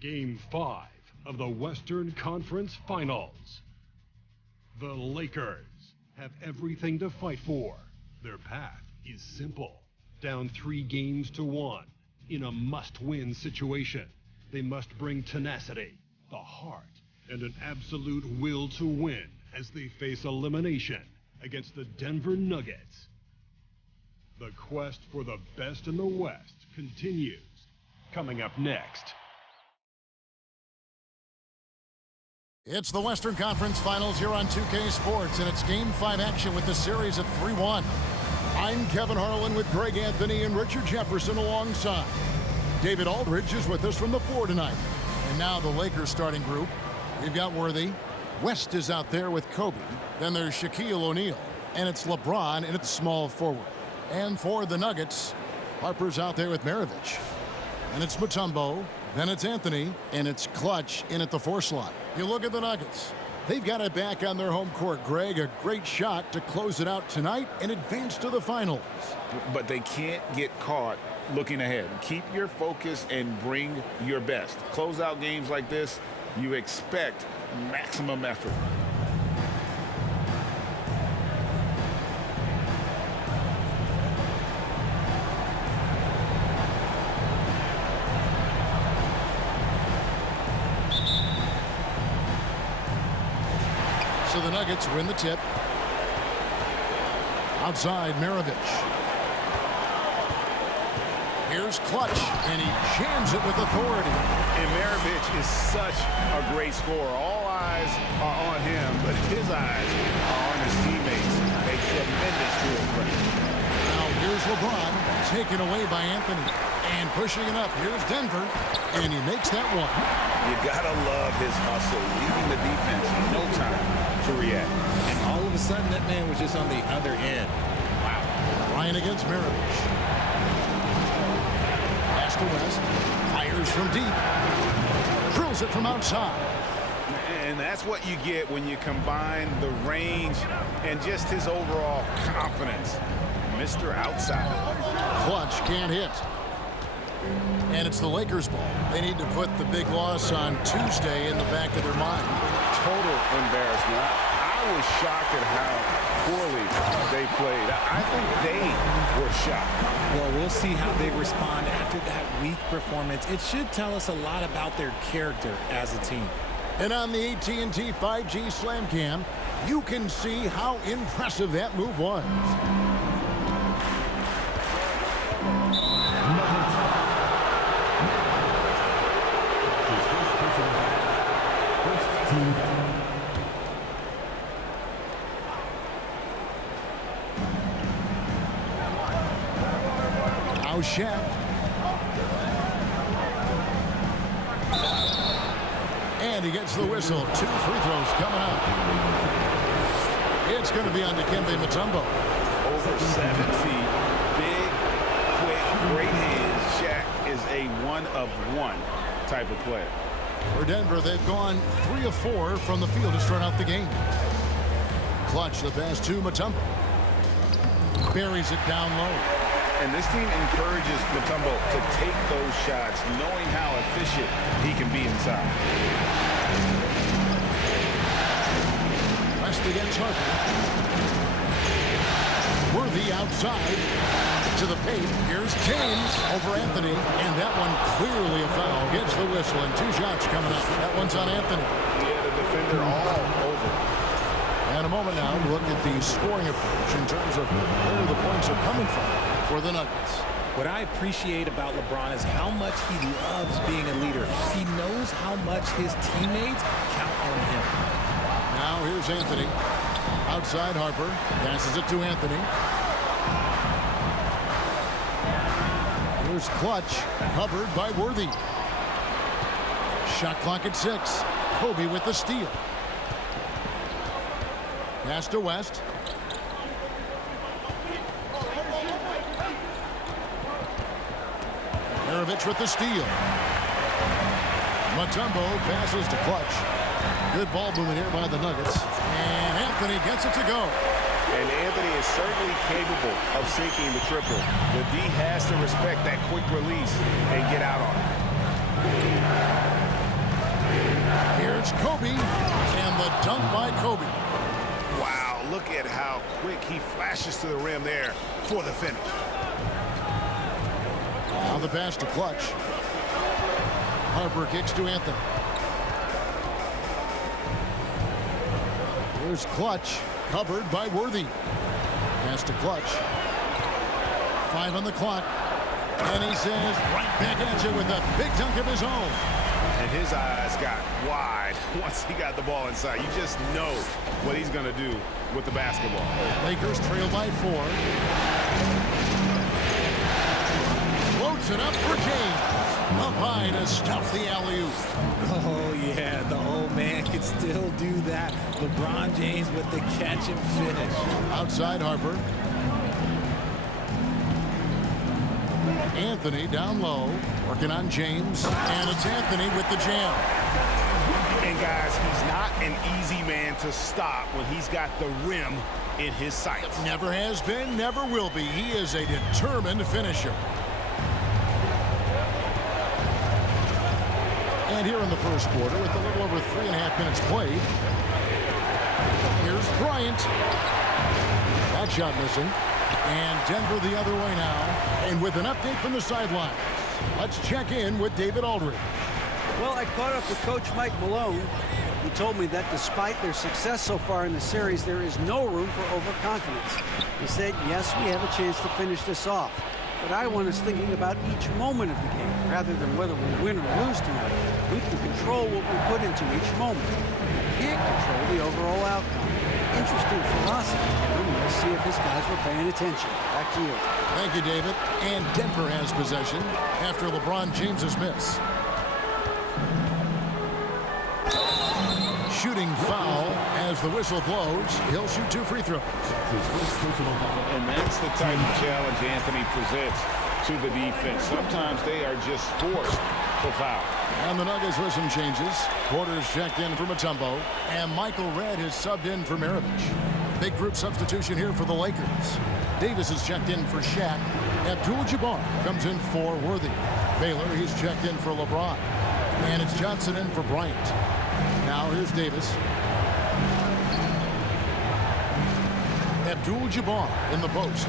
Game 5 of the Western Conference Finals. The Lakers have everything to fight for. Their path is simple. Down 3-1 in a must-win situation. They must bring tenacity, the heart, and an absolute will to win as they face elimination against the Denver Nuggets. The quest for the best in the West continues. Coming up next. It's the Western Conference Finals here on 2K Sports, and it's Game 5 action with the series at 3-1. I'm Kevin Harlan with Greg Anthony and Richard Jefferson alongside. David Aldridge is with us from the 4 tonight. And now the Lakers starting group. We've got Worthy. West is out there with Kobe. Then there's Shaquille O'Neal. And it's LeBron in its small forward. And for the Nuggets, Harper's out there with Maravich. And it's Mutombo. Then it's Anthony. And it's Clutch in at the 4 slot. You look at the Nuggets. They've got it back on their home court, Greg. A great shot to close it out tonight and advance to the finals. But they can't get caught looking ahead. Keep your focus and bring your best. Close out games like this, you expect maximum effort. So the Nuggets win the tip. Outside, Maravich. Here's Clutch, and he jams it with authority. And Maravich is such a great scorer. All eyes are on him, but his eyes are on his teammates. A tremendous field threat. Now here's LeBron, taken away by Anthony. And pushing it up, here's Denver, and he makes that one. You gotta love his hustle, leaving the defense no time to react. And all of a sudden, that man was just on the other end. Wow. Ryan against Maravich. Pass to West. Fires from deep. Drills it from outside. And that's what you get when you combine the range and just his overall confidence. Mr. Outside. Clutch can't hit. And it's the Lakers' ball. They need to put the big loss on Tuesday in the back of their mind. Total embarrassment. I was shocked at how poorly they played. I think they were shocked. Well, we'll see how they respond after that weak performance. It should tell us a lot about their character as a team. And on the AT&T 5G Slam Cam, you can see how impressive that move was. Now Shaq. And he gets the whistle. 2 free throws coming up. It's going to be on Dikembe Mutombo. Over 7 feet. Big, quick, great hands. Shaq is a one-of-one type of player. For Denver, they've gone 3 of 4 from the field to start out the game. Clutch the pass to Mutombo. Buries it down low. And this team encourages Mutombo to take those shots, knowing how efficient he can be inside. West against Harper. Worthy outside to the paint. Here's James over Anthony, and that one clearly a foul. Gets the whistle, and 2 shots coming up. That one's on Anthony. Yeah, the defender all over. And a moment now to look at the scoring approach in terms of where the points are coming from for the Nuggets. What I appreciate about LeBron is how much he loves being a leader. He knows how much his teammates count on him. Now here's Anthony. Outside Harper. Passes it to Anthony. Here's Clutch. Covered by Worthy. Shot clock at 6. Kobe with the steal. Pass to West. Maravich with the steal. Mutombo passes to Clutch. Good ball movement here by the Nuggets. And Anthony gets it to go. And Anthony is certainly capable of sinking the triple. The D has to respect that quick release and get out on it. Here's Kobe, and the dunk by Kobe. Wow, look at how quick he flashes to the rim there for the finish. Now the pass to Clutch. Harper kicks to Anthony. Here's Clutch, covered by Worthy. Pass to Clutch. 5 on the clock. And he says, right back at you with a big dunk of his own. And his eyes got wide once he got the ball inside. You just know what he's going to do with the basketball. Lakers trail by 4. Floats it up for James. Up high to stuff the alley-oop. Oh, yeah, the old man can still do that. LeBron James with the catch and finish. Outside Harper. Anthony down low, working on James, and it's Anthony with the jam. And guys, he's not an easy man to stop when he's got the rim in his sights. Never has been, never will be. He is a determined finisher. And here in the first quarter, with a little over 3.5 minutes played, here's Bryant. That shot missing. And Denver the other way now. And with an update from the sidelines, let's check in with David Aldridge. Well, I caught up with Coach Mike Malone. He told me that despite their success so far in the series, there is no room for overconfidence. He said, yes, we have a chance to finish this off. But I want us thinking about each moment of the game, rather than whether we win or lose tonight. We can control what we put into each moment. We can't control the overall outcome. Interesting philosophy, Kevin. We'll see if his guys were paying attention. Back to you. Thank you, David. And Denver has possession after LeBron James's miss. Shooting foul as the whistle blows. He'll shoot 2 free throws. And that's the type of challenge Anthony presents to the defense. Sometimes they are just forced to foul. And the Nuggets with some changes. Porter's checked in for Mutombo, and Michael Redd is subbed in for Maravich. Big group substitution here for the Lakers. Davis is checked in for Shaq. Abdul-Jabbar comes in for Worthy. Baylor, he's checked in for LeBron. And it's Johnson in for Bryant. Now here's Davis. Abdul-Jabbar in the post.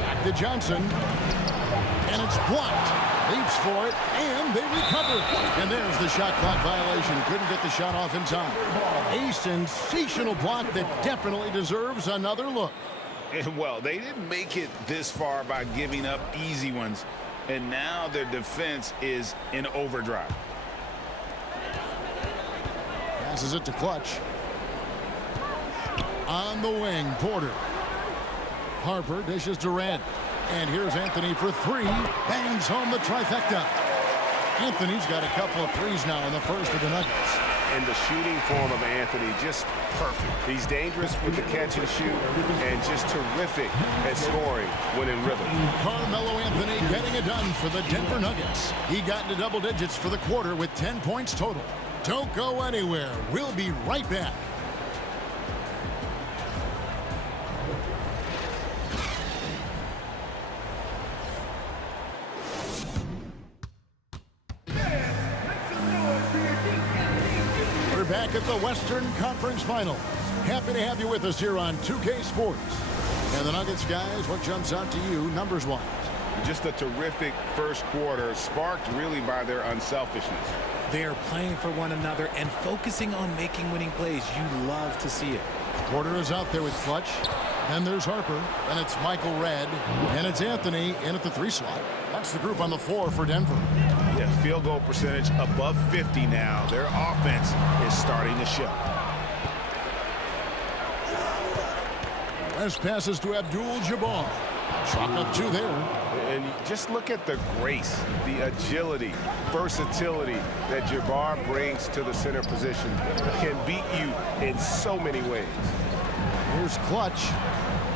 Back to Johnson. And it's blocked. Leaps for it, and they recover. And there's the shot clock violation. Couldn't get the shot off in time. A sensational block that definitely deserves another look. And well, they didn't make it this far by giving up easy ones. And now their defense is in overdrive. Passes it to Clutch. On the wing, Porter. Harper dishes to Redd. And here's Anthony for 3. Bangs home the trifecta. Anthony's got a couple of threes now in the first of the Nuggets. And the shooting form of Anthony, just perfect. He's dangerous with the catch and shoot and just terrific at scoring when in rhythm. Carmelo Anthony getting it done for the Denver Nuggets. He got into double digits for the quarter with 10 points total. Don't go anywhere. We'll be right back. Back at the Western Conference Finals. Happy to have you with us here on 2K Sports. And the Nuggets, guys, what jumps out to you numbers-wise? Just a terrific first quarter, sparked really by their unselfishness. They're playing for one another and focusing on making winning plays. You love to see it. Porter is out there with Clutch. Then there's Harper. Then it's Michael Redd. And it's Anthony in at the 3 slot. That's the group on the floor for Denver. Yeah, field goal percentage above 50 now. Their offense is starting to show. West passes to Abdul-Jabbar. Chalk up 2 there. And just look at the grace, the agility, versatility that Jabbar brings to the center position. Can beat you in so many ways. Here's Clutch.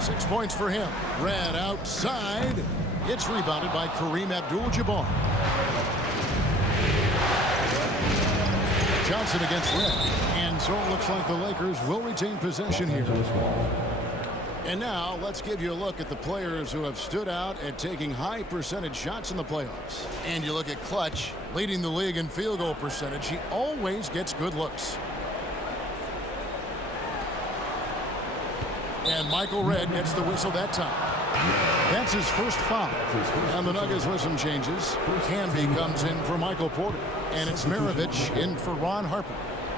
6 points for him. Redd outside. It's rebounded by Kareem Abdul-Jabbar. Johnson against Redd. And so it looks like the Lakers will retain possession here. And now let's give you a look at the players who have stood out at taking high percentage shots in the playoffs. And you look at Clutch, leading the league in field goal percentage. He always gets good looks. And Michael Redd gets the whistle that time. That's his first foul. And the Nuggets with some changes. Camby comes in for Michael Porter. And it's Maravich in for Ron Harper.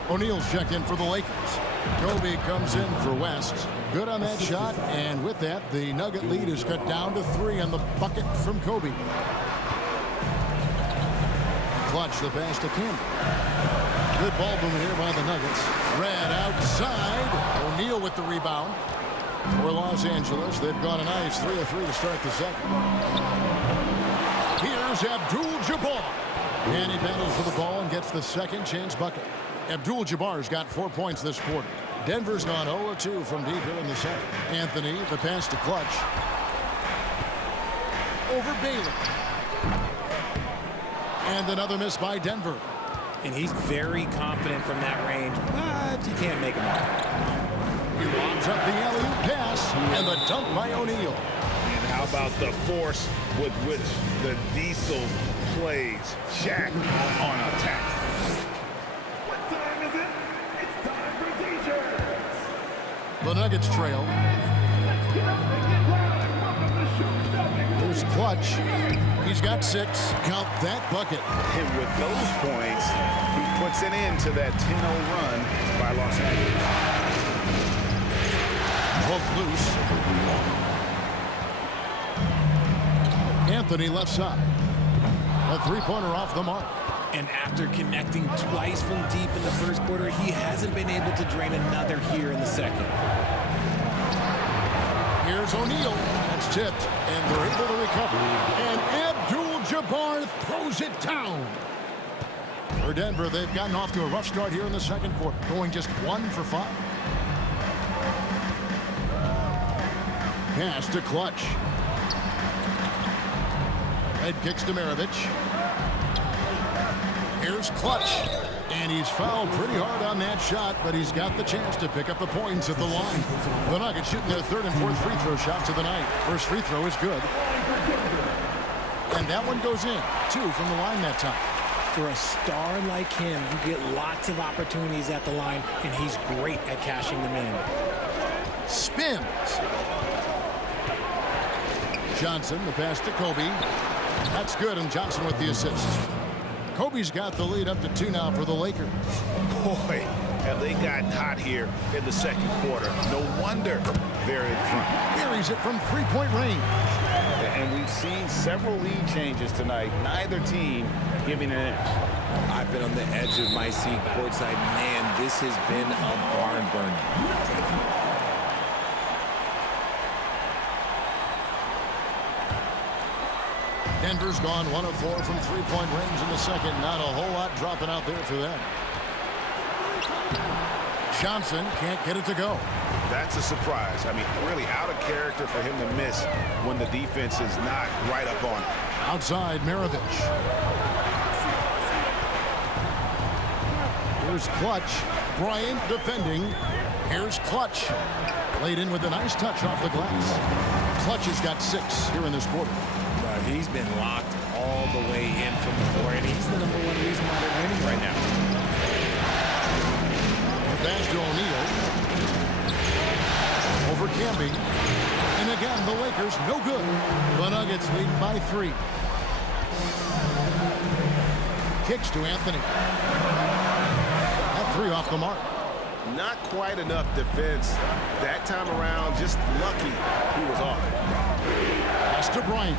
O'Neal's checked in for the Lakers. Kobe comes in for West. Good on that shot. And with that, the Nugget lead is cut down to 3 on the bucket from Kobe. Clutch the pass to Camby. Good ball movement here by the Nuggets. Redd outside. O'Neal with the rebound. For Los Angeles, they've gone a nice 3 of 3 to start the second. Here's Abdul-Jabbar. And he battles for the ball and gets the second chance bucket. Abdul-Jabbar's got 4 points this quarter. Denver's gone 0 of 2 from deep here in the second. Anthony, the pass to Clutch. Over Baylor. And another miss by Denver. And he's very confident from that range, but you can't make him up. He lobs up the alley-oop pass, and the dunk by O'Neal. And how about the force with which the Diesel plays Shaq on attack? What time is it? It's time for t-shirts. The Nuggets trail. Let's get up and get loud. Welcome to Show-Stopping. Here's Clutch. He's got 6. Count that bucket. And with those points, he puts an end to that 10-0 run by Los Angeles. Hook loose. Anthony left side. A three-pointer off the mark. And after connecting twice from deep in the first quarter, he hasn't been able to drain another here in the second. Here's O'Neal. That's tipped, and they're able to recover. And Abdul-Jabbar throws it down. For Denver, they've gotten off to a rough start here in the second quarter, going just 1 for 5. Pass to Clutch. Head kicks to Maravich. Here's Clutch. And he's fouled pretty hard on that shot, but he's got the chance to pick up the points at the line. The Nuggets shooting their 3rd and 4th free throw shots of the night. First free throw is good. And that one goes in. 2 from the line that time. For a star like him, you get lots of opportunities at the line, and he's great at cashing them in. Spins. Johnson, the pass to Kobe. That's good, and Johnson with the assist. Kobe's got the lead up to 2 now for the Lakers. Boy, have they gotten hot here in the second quarter. No wonder they're in front. Buries it from 3-point range. And we've seen several lead changes tonight. Neither team giving an inch. I've been on the edge of my seat courtside. Man, this has been a barn burner. Denver's gone 1 of 4 from 3-point range in the second. Not a whole lot dropping out there for them. Johnson can't get it to go. That's a surprise. I mean, really out of character for him to miss when the defense is not right up on him. Outside, Maravich. Here's Clutch. Bryant defending. Here's Clutch. Laid in with a nice touch off the glass. Clutch has got 6 here in this quarter. He's been locked all the way in from the floor, and he's the #1 reason why they're winning right now. The pass to O'Neal. Over Camby. And again, the Lakers no good. The Nuggets lead by 3. Kicks to Anthony. That 3 off the mark. Not quite enough defense that time around. Just lucky he was off. Pass to Bryant.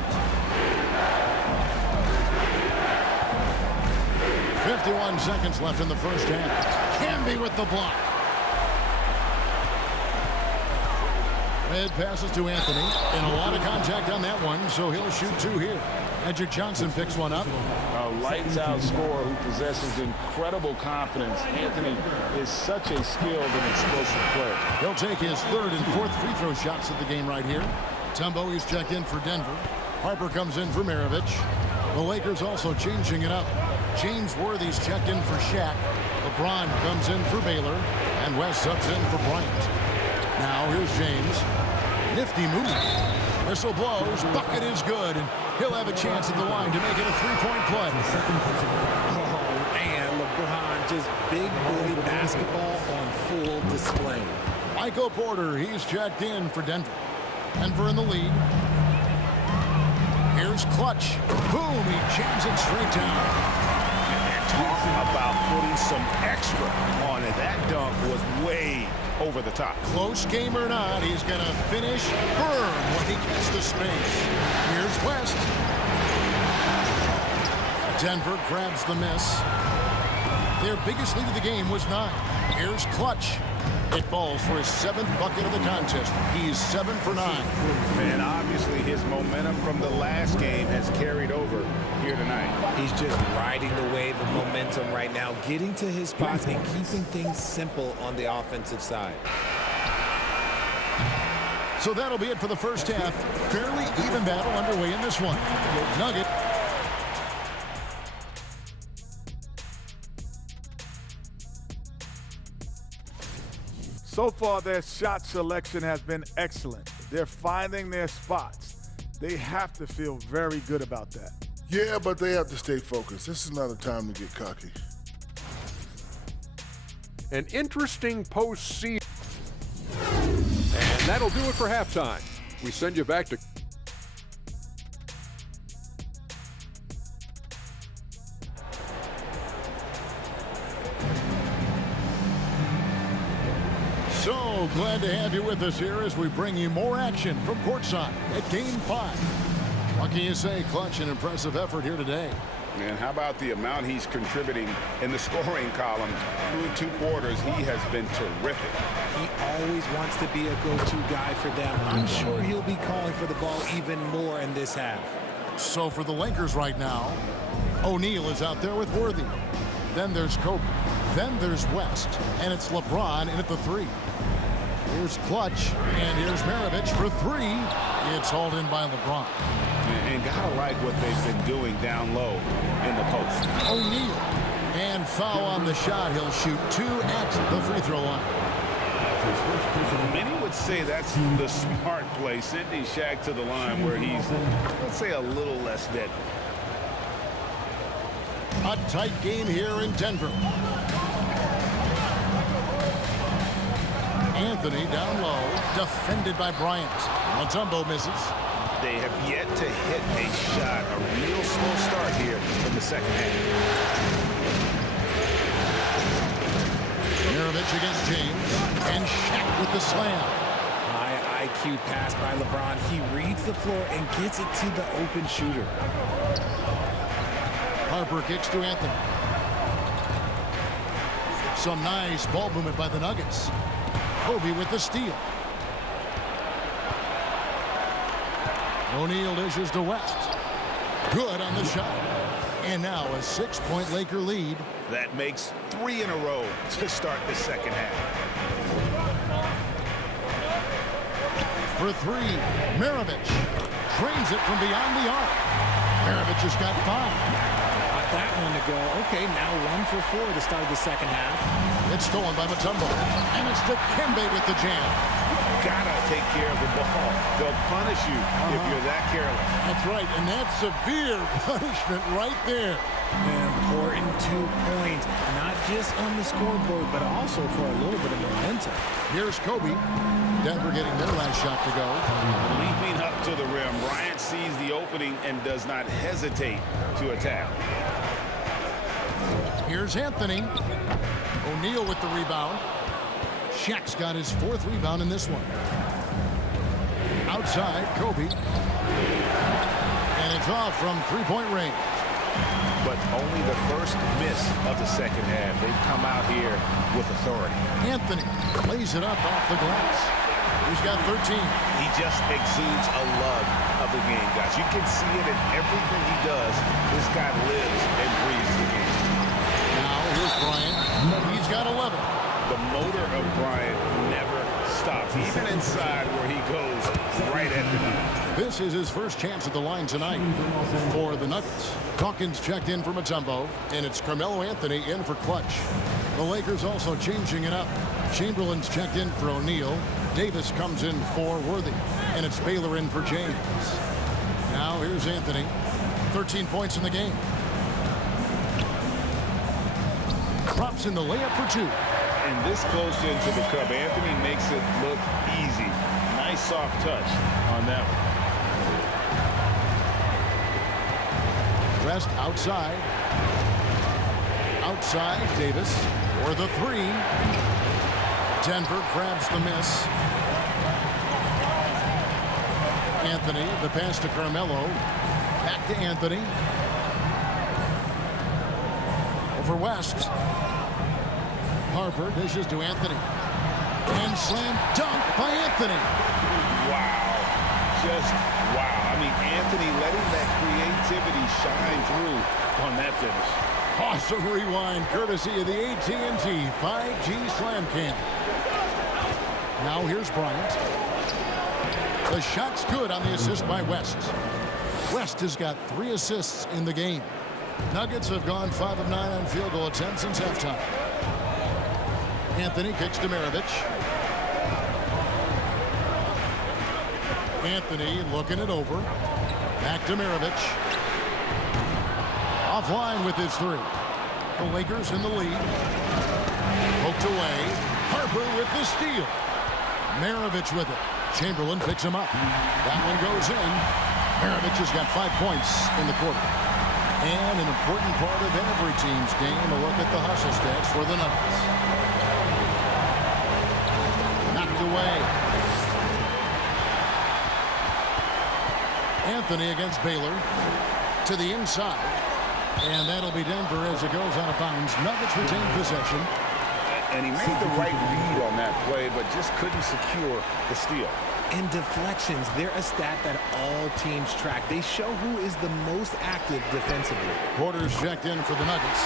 51 seconds left in the first half. Camby with the block. Redd passes to Anthony. And a lot of contact on that one, so he'll shoot 2 here. Edric Johnson picks one up. A lights-out scorer who possesses incredible confidence. Anthony is such a skilled and explosive player. He'll take his 3rd and 4th free throw shots of the game right here. Tumbo is checked in for Denver. Harper comes in for Maravich. The Lakers also changing it up. James Worthy's checked in for Shaq. LeBron comes in for Baylor. And West subs in for Bryant. Now here's James. Nifty move. Whistle blows. Bucket is good, and he'll have a chance at the line to make it a three-point play. Oh, man, LeBron, just big boy basketball on full display. Michael Porter, he's checked in for Denver. Denver in the lead. Here's Clutch. Boom, he jams it straight down. And talk about putting some extra on it. That dunk was way over the top. Close game or not, he's going to finish firm when he gets the space. Here's West. Denver grabs the miss. Their biggest lead of the game was 9. Here's Clutch. It falls for his 7th bucket of the contest. He's 7 for 9. And obviously his momentum from the last game has carried over here tonight. He's just riding the wave of momentum right now, getting to his spots and keeping things simple on the offensive side. So that'll be it for the first half. Fairly even battle underway in this one. Nugget. So far, their shot selection has been excellent. They're finding their spots. They have to feel very good about that. Yeah, but they have to stay focused. This is not a time to get cocky. An interesting postseason. And that'll do it for halftime. We send you back to So glad to have you with us here as we bring you more action from courtside at Game 5. What can you say? Clutch, an impressive effort here today. And how about the amount he's contributing in the scoring column through 2 quarters? He has been terrific. He always wants to be a go-to guy for them. I'm sure he'll be calling for the ball even more in this half. So for the Lakers right now, O'Neal is out there with Worthy. Then there's Kobe. Then there's West. And it's LeBron in at the 3. Here's Clutch. And here's Maravich for 3. It's hauled in by LeBron. And gotta like what they've been doing down low in the post. O'Neal. And foul on the shot. He'll shoot 2 at the free throw line. Many would say that's the smart play. Sending Shaq to the line where he's, let's say, a little less deadly. A tight game here in Denver. Anthony down low, defended by Bryant. Mutombo misses. They have yet to hit a shot. A real slow start here in the second half. Maravich against James. And Shaq with the slam. High IQ pass by LeBron. He reads the floor and gets it to the open shooter. Harper kicks to Anthony. Some nice ball movement by the Nuggets. Kobe with the steal. O'Neal dishes to West. Good on the shot. And now a 6-point Laker lead. That makes 3 in a row to start the second half. For 3, Maravich trains it from beyond the arc. Maravich has got 5. That one to go. Okay, now 1 for 4 to start the second half. It's stolen by Mutombo. And it's Dikembe with the jam. Gotta take care of the ball. They'll punish you if you're that careless. That's right, and that's severe punishment right there. An important 2 points, not just on the scoreboard, but also for a little bit of momentum. Here's Kobe. Denver getting their last shot to go. Leaping up to the rim, Bryant sees the opening and does not hesitate to attack. Here's Anthony. O'Neal with the rebound. Shaq's got his 4th rebound in this one. Outside, Kobe. And it's off from 3-point range. But only the first miss of the second half. They've come out here with authority. Anthony lays it up off the glass. He's got 13. He just exudes a love of the game, guys. You can see it in everything he does. This guy lives and breathes the game. Now, here's Bryant. He's got 11. The motor of Bryant never stops, even inside where he goes right at the net. This is his first chance at the line tonight for the Nuggets. Dawkins checked in for Mutombo, and it's Carmelo Anthony in for Clutch. The Lakers also changing it up. Chamberlain's checked in for O'Neal. Davis comes in for Worthy, and it's Baylor in for James. Now here's Anthony. 13 points in the game. Drops in the layup for 2. And this close into the cup, Anthony makes it look easy. Nice soft touch on that one. West outside. Outside, Davis for the 3. Denver grabs the miss. Anthony, the pass to Carmelo. Back to Anthony. Over West. Harper dishes to Anthony. And slam dunk by Anthony. Wow. Just wow. I mean, Anthony letting that creativity shine through on that finish. Awesome rewind courtesy of the AT&T 5G Slam Cam. Now here's Bryant. The shot's good on the assist by West. West has got 3 assists in the game. Nuggets have gone 5 of 9 on field goal attempts since halftime. Anthony kicks to Maravich. Anthony looking it over. Back to Maravich. Offline with his 3. The Lakers in the lead. Poked away. Harper with the steal. Maravich with it. Chamberlain picks him up. That one goes in. Maravich has got 5 points in the quarter. And an important part of every team's game, a look at the hustle stats for the Nuggets. Knocked away. Anthony against Baylor. To the inside. And that'll be Denver as it goes out of bounds. Nuggets retain possession. And he made the right read on that play, but just couldn't secure the steal. And deflections, they're a stat that all teams track. They show who is the most active defensively. Porter's checked in for the Nuggets.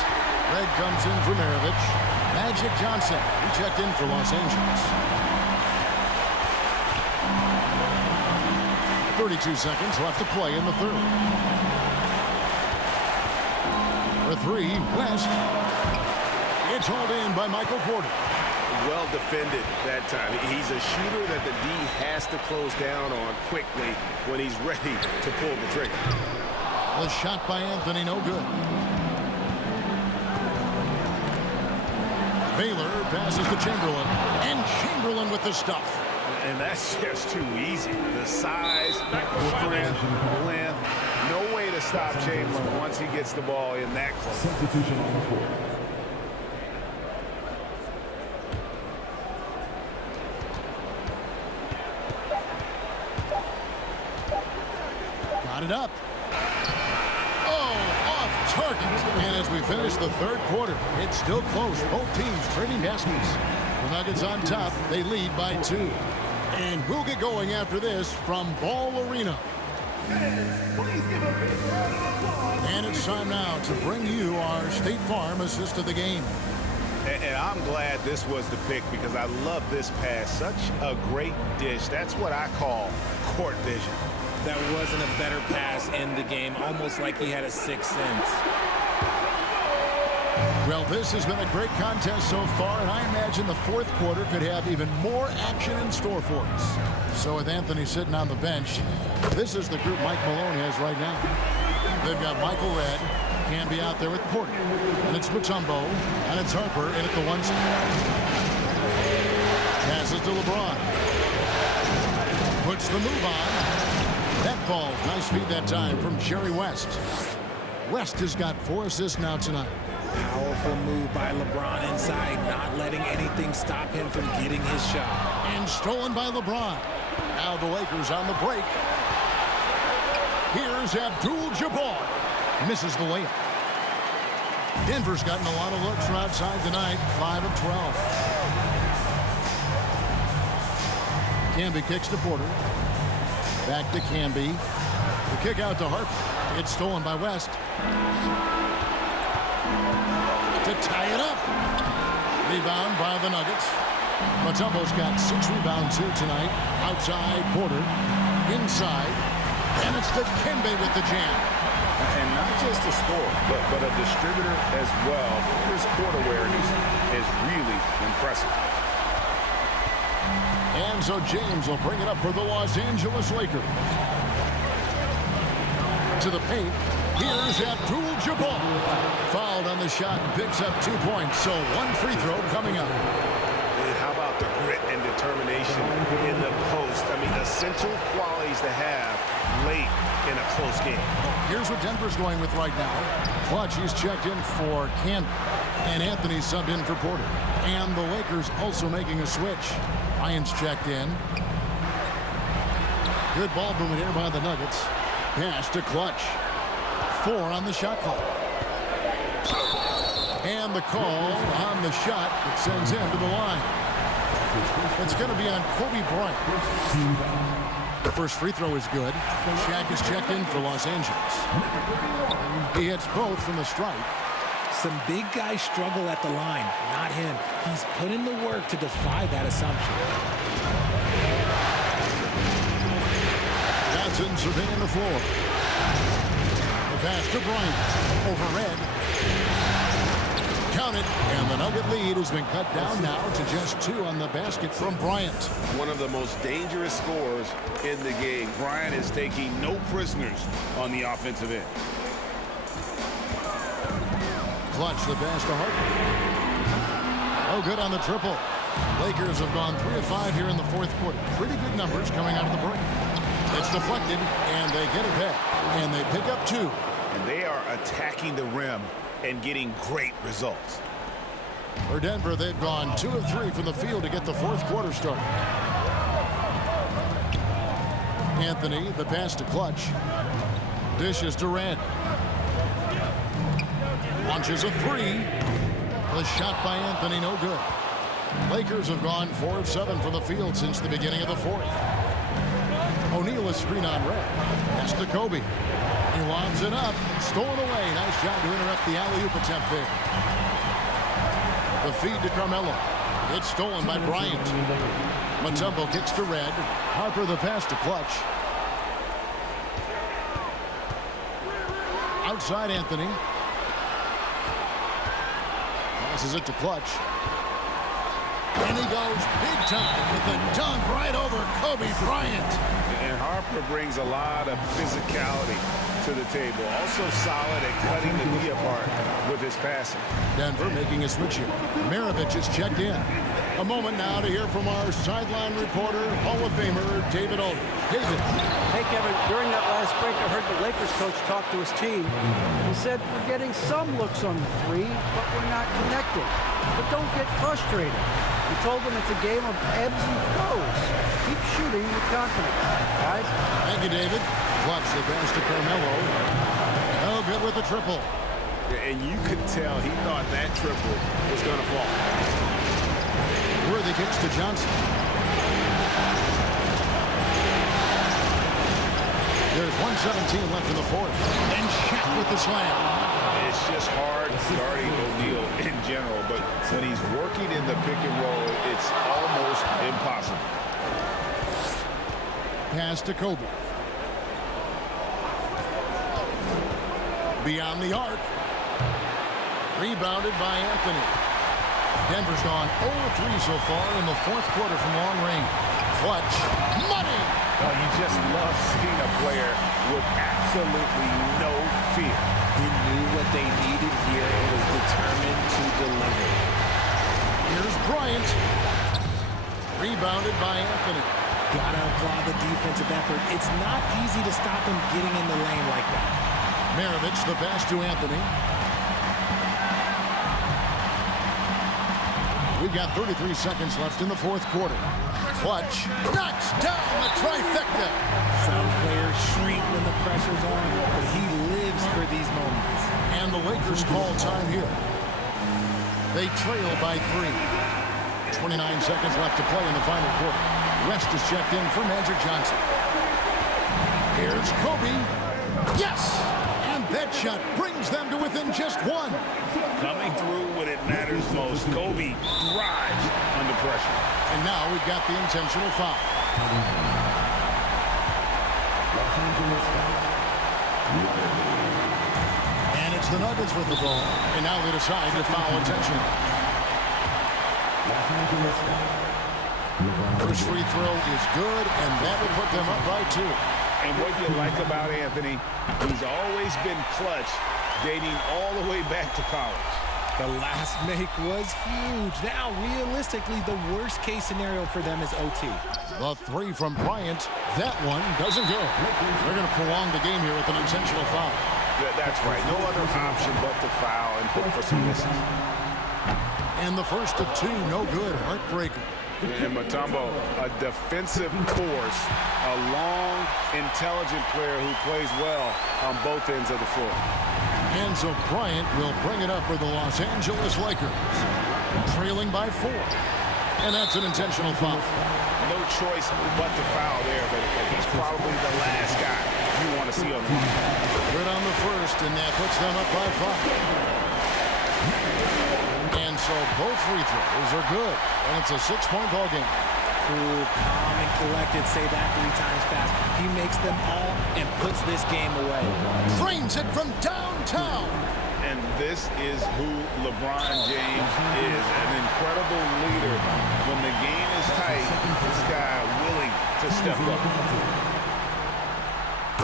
Red comes in for Maravich. Magic Johnson, he checked in for Los Angeles. 32 seconds left to play in the third. For 3, West. It's hauled in by Michael Porter. Well defended that time. He's a shooter that the D has to close down on quickly when he's ready to pull the trigger. The shot by Anthony, no good. Baylor passes to Chamberlain. And Chamberlain with the stuff. And that's just too easy. The size, strength, length. No way to stop Chamberlain once he gets the ball in that close. Substitution on the court. Got it up. Oh, off target. And as we finish the third quarter, it's still close. Both teams trading baskets. The Nuggets on top. They lead by 2. And we'll get going after this from Ball Arena. And it's time now to bring you our State Farm assist of the game. And I'm glad this was the pick because I love this pass. Such a great dish. That's what I call court vision. That wasn't a better pass in the game, almost like he had a 6th sense. Well, this has been a great contest so far, and I imagine the fourth quarter could have even more action in store for us. So with Anthony sitting on the bench, this is the group Mike Malone has right now. They've got Michael Redd, Camby out there with Porter, and it's Mutombo, and it's Harper in at the 1 spot. Passes to LeBron. Puts the move on. That falls. Nice feed that time from Jerry West. West has got 4 assists now tonight. Powerful move by LeBron inside, not letting anything stop him from getting his shot. And stolen by LeBron. Now the Lakers on the break. Here's Abdul-Jabbar. Misses the layup. Denver's gotten a lot of looks from outside tonight. 5 of 12. Camby kicks to Porter. Back to Camby. The kick out to Harper. It's stolen by West. To tie it up. Rebound by the Nuggets. Mutombo's got 6 rebounds here tonight. Outside, Porter. Inside. And it's Dikembe with the jam. And not just a scorer, but a distributor as well. His court awareness is really impressive. And so James will bring it up for the Los Angeles Lakers. To the paint. Here's Abdul-Jabbar. Fouled on the shot and picks up 2 points. So one free throw coming up. And how about the grit and determination in the post? I mean, essential qualities to have late in a close game. Here's what Denver's going with right now. Clutch, he's checked in for Camden. And Anthony subbed in for Porter. And the Lakers also making a switch. Ryan's checked in. Good ball movement here by the Nuggets. Pass to Clutch. 4 on the shot clock. And the call on the shot that sends him to the line. It's going to be on Kobe Bryant. The first free throw is good. Shaq is checked in for Los Angeles. He hits both from the stripe. Some big guys struggle at the line, not him. He's put in the work to defy that assumption. Johnson surveying the floor. The pass to Bryant. Over Red. Count it, and the Nugget lead has been cut down now to just 2 on the basket from Bryant. One of the most dangerous scorers in the game. Bryant is taking no prisoners on the offensive end. Clutch the pass to Harper. Oh, good on the triple. Lakers have gone 3 of 5 here in the fourth quarter. Pretty good numbers coming out of the break. It's deflected, and they get it back. And they pick up 2. And they are attacking the rim and getting great results. For Denver, they've gone 2 of 3 from the field to get the fourth quarter started. Anthony, the pass to Clutch. Dishes to Red. Launches a 3. The shot by Anthony, no good. Lakers have gone 4 of 7 from the field since the beginning of the fourth. O'Neal is screen on Red. Pass to Kobe. He lobs it up. Stolen away. Nice job to interrupt the alley-oop attempt there. The feed to Carmelo. It's stolen by Bryant. Mutombo kicks to Red. Harper the pass to Clutch. Outside Anthony. Passes it to Clutch. And he goes big time with the dunk right over Kobe Bryant. And Harper brings a lot of physicality to the table. Also solid at cutting the D apart with his passing. Denver making a switch here. Maravich is checked in. A moment now to hear from our sideline reporter, Hall of Famer David Aldridge. David. Hey, Kevin, during that last break, I heard the Lakers coach talk to his team. He said, we're getting some looks on the 3, but we're not connected. But don't get frustrated. He told them it's a game of ebbs and flows. Keep shooting with confidence, guys. Thank you, David. Clutch the pass to Carmelo. Oh, good with the triple. And you could tell he thought that triple was going to fall. Worthy kicks to Johnson. There's 1:17 left in the fourth. And Shaq with the slam. It's just hard guarding O'Neal in general, but when he's working in the pick and roll, it's almost impossible. Pass to Kobe. Beyond the arc. Rebounded by Anthony. Denver's gone 0-3 so far in the fourth quarter from long range. Clutch. Money! Oh, you just love seeing a player with absolutely no fear. He knew what they needed here and was determined to deliver. Here's Bryant. Rebounded by Anthony. Gotta applaud the defensive effort. It's not easy to stop him getting in the lane like that. Maravich, the pass to Anthony. We've got 33 seconds left in the fourth quarter. Clutch knocks down the trifecta. Some players shrink when the pressure's on, but he lives for these moments. And the Lakers call time here. They trail by 3. 29 seconds left to play in the final quarter. West is checked in for Magic Johnson. Here's Kobe. Yes! And that shot brings them to within just 1. Coming through when it matters most. Kobe thrives under pressure. And now we've got the intentional foul. And it's the Nuggets with the ball. And now they decide to foul intentionally. First free throw is good, and that will put them up by 2. And what you like about Anthony, he's always been clutch, dating all the way back to college. The last make was huge. Now, realistically, the worst-case scenario for them is OT. The 3 from Bryant. That one doesn't go. They're going to prolong the game here with an intentional foul. That's right. No other option but to foul and hope for some misses. And the first of 2, no good. Heartbreaker. And Mutombo, a defensive force, a long, intelligent player who plays well on both ends of the floor. And so Bryant will bring it up for the Los Angeles Lakers, trailing by 4. And that's an intentional foul. No choice but to foul there, but he's probably the last guy you want to see on the line. Good on the first, and that puts them up by 5. And so both free throws are good, and it's a 6-point ball game. Cool, calm, and collected. Say that 3 times fast. He makes them all and puts this game away. Drains it from downtown. And this is who LeBron James is, an incredible leader. When the game is tight, this guy willing to step up.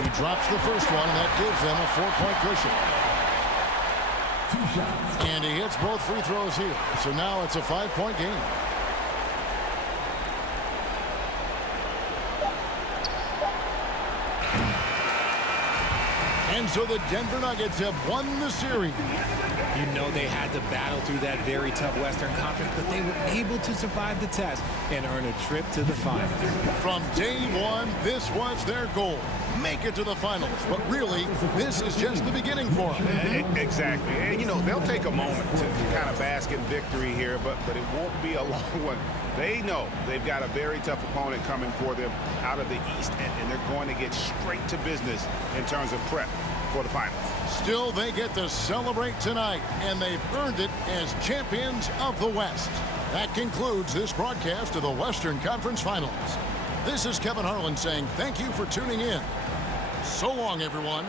He drops the first one, and that gives them a 4-point cushion. And he hits both free throws here. So now it's a 5-point game. And so the Denver Nuggets have won the series. You know they had to battle through that very tough Western Conference, but they were able to survive the test and earn a trip to the finals. From day one, this was their goal. Make it to the finals. But really, this is just the beginning for them. Exactly. And, you know, they'll take a moment to kind of bask in victory here, but it won't be a long one. They know they've got a very tough opponent coming for them out of the East, and they're going to get straight to business in terms of prep for the finals. Still, they get to celebrate tonight, and they've earned it as champions of the West. That concludes this broadcast of the Western Conference Finals. This is Kevin Harlan saying thank you for tuning in. So long, everyone.